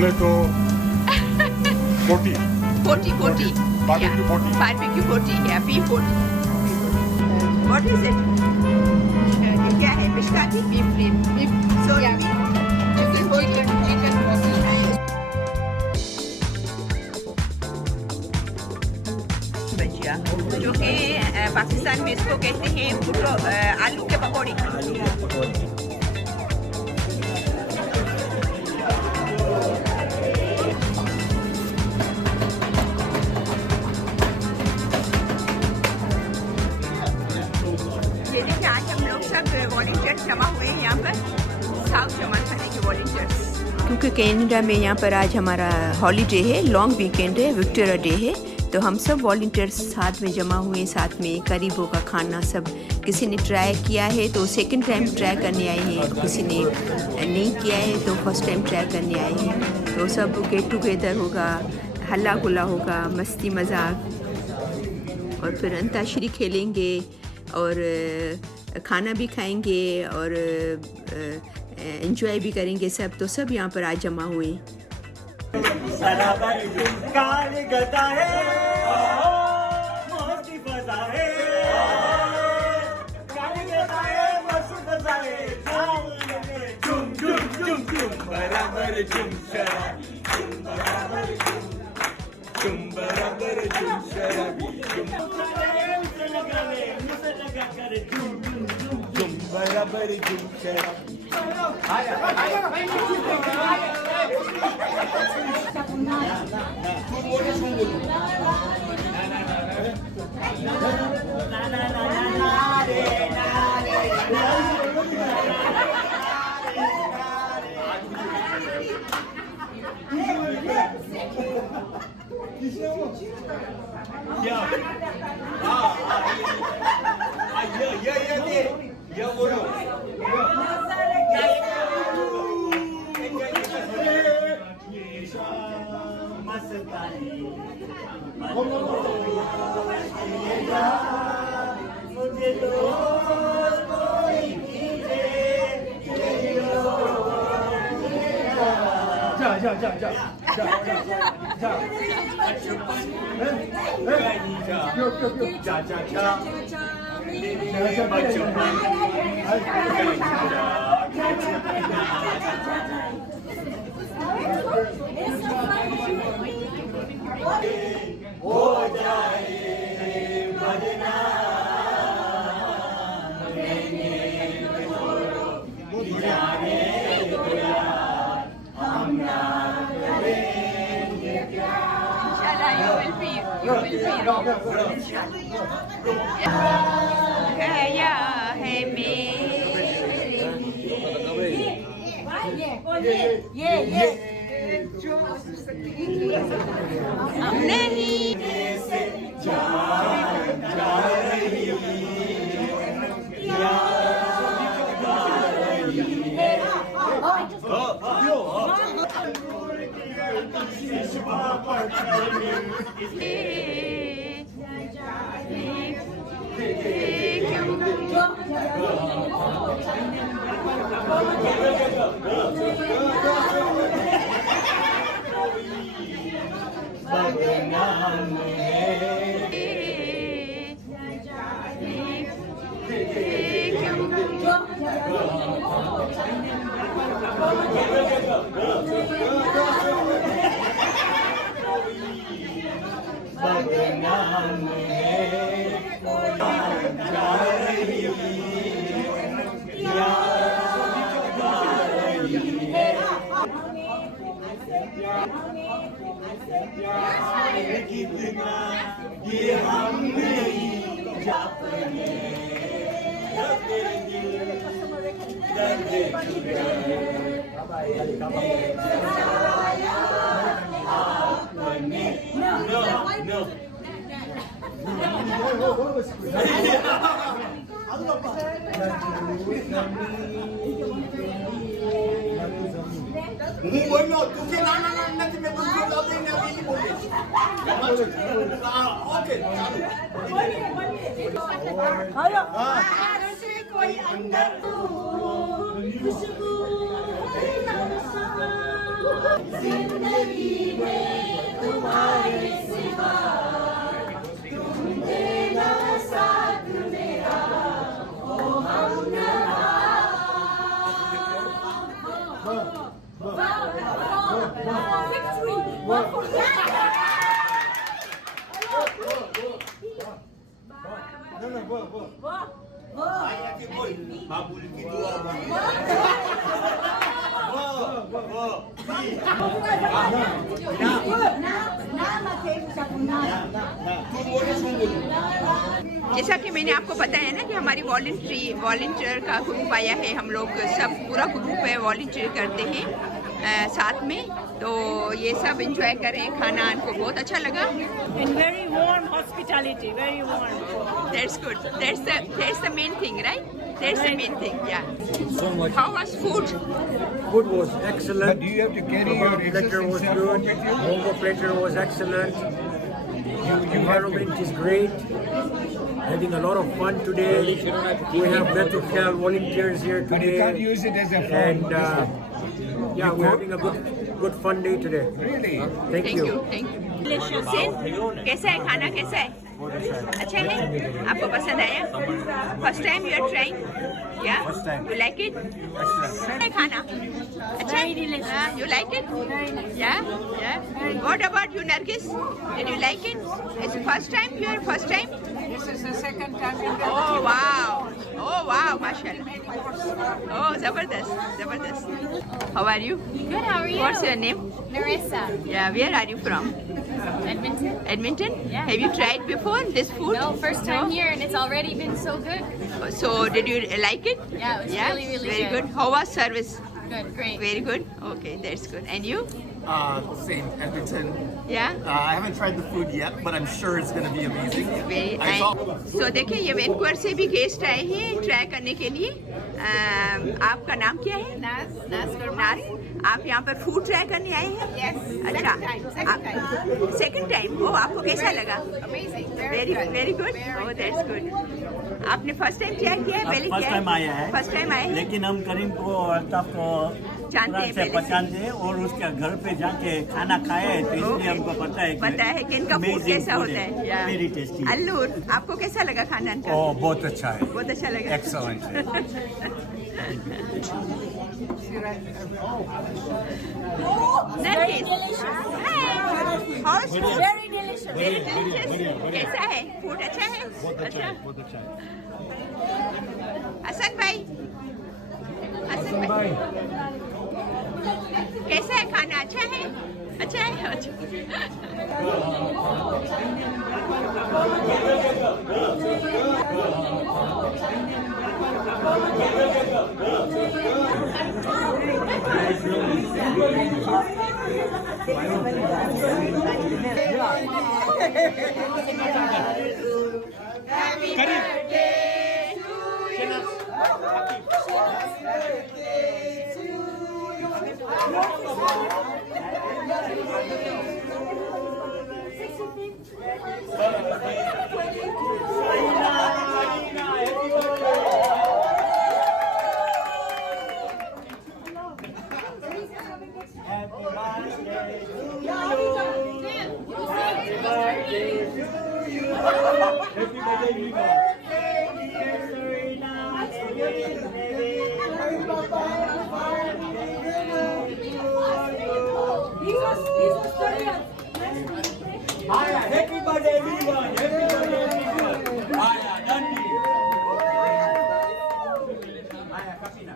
बोले तो 40. 40. Barbecue 40. Barbecue 40, yeah, beef 40. What is it? क्या है? Bishkati? Beef rib. Beef. So yeah. Chicken 40. Chicken 40. भजिया, जो कि पाकिस्तान में इसको कहते हैं भुट्टो आलू के पकौड़े। ये देखिए आज हम लोग सब वॉलंटियर्स जमा हुए हैं यहाँ पर साउथ जमा खाने के वॉलंटियर्स, क्योंकि कनाडा में यहाँ पर आज हमारा हॉलीडे है, लॉन्ग वीकेंड है, विक्टोरिया डे है, तो हम सब वॉलंटियर्स साथ में जमा हुए, साथ में करीबों का खाना सब किसी ने ट्राई किया है तो सेकंड टाइम ट्राई करने आए हैं, किसी ने नहीं किया है तो फर्स्ट टाइम ट्राई करने आए हैं, तो सब गेट टुगेदर होगा, हल्ला गुल्ला होगा, मस्ती मजाक, और फिर अंताक्षरी खेलेंगे और खाना भी खाएंगे और एंजॉय भी करेंगे सब, तो सब यहाँ पर आज जमा हुए। गया है ये जो हमने बोलो तुझे ना नहीं मैं तुझे बता देंगे अभी नहीं बोले ओके हेलो से कोई अंदर खुशबू जैसा कि मैंने आपको बताया ना कि हमारी वॉलंटियर का ग्रुप आया है, हम लोग सब पूरा ग्रुप है, वॉलंटियर करते हैं साथ में, तो ये सब एंजॉय करें, खाना इनको बहुत अच्छा लगा। And very warm hospitality, very warm. That's good. That's the main thing, right? That's the main thing. Yeah. So much. How was food? Food was excellent. But do you have to carry your Kebab platter was resistance good. with you? Momo platter was excellent. Environment is great. Having a lot of fun today. We have better care volunteers here But you today. can't use it as a phone. And yeah, we're having a good fun day today. Really? Thank you. Thank you. Hussain, कैसा है खाना, कैसा है? अच्छा है? आपको पसंद आया? First time you are trying? Yeah? First time. You like it? अच्छा है खाना? अच्छा है? You like it? Yeah? Yeah? What about you, Nargis? Did you like it? Is it first time? Your first time? This is the second time in the Oh wow! Oh wow! Mashallah! Oh zabardast! How are you? Good, how are you? What's your name? Narissa. Yeah, where are you from? Edmonton? Edmonton? Yeah. Have you tried before this food? No, first time here and it's already been so good. So did you like it? Yeah, it was really, really very good. good. How was service? Good, great. Very good. Okay, that's good. And you? Same, Edmonton. Yeah. I haven't tried the food yet, but I'm sure it's going to be amazing. Very I saw- nice. So देखिए ये Vancouver से भी guest आए हैं try करने के लिए। आपका नाम क्या है? नाज। आप यहाँ पर फूड ट्राई करने आए हैं? Yes. अच्छा। Second time. Second time. ओ आपको कैसा लगा? Amazing. Very good. Oh that's good. आपने फर्स्ट टाइम ट्राई किया है? पहले फर्स्ट किया टाइम आया है। फर्स्ट टाइम आए हैं? लेकिन हम करीम को और अल्ताफ को जानते हैं से पहले से। पहचानते हैं और उसके घर पे जाके खाना खाया है, तो इसलिए हमको पता है कि इनका फूड कैसा होता है। Very tasty. अल्लूर, आपको कैसा लगा खाना इनका? बहुत अच्छा है. बहुत अच्छा लगा। Excellent. Nargis. Hi. How's food? Very delicious. Very delicious. कैसा है? फूड अच्छा है? बहुत अच्छा है. हसन भाई। कैसा है खाना? अच्छा है? अच्छा है? अच्छा। Happy birthday everyone. Happy birthday everyone. Aya, Nandi. Aya, Kapina.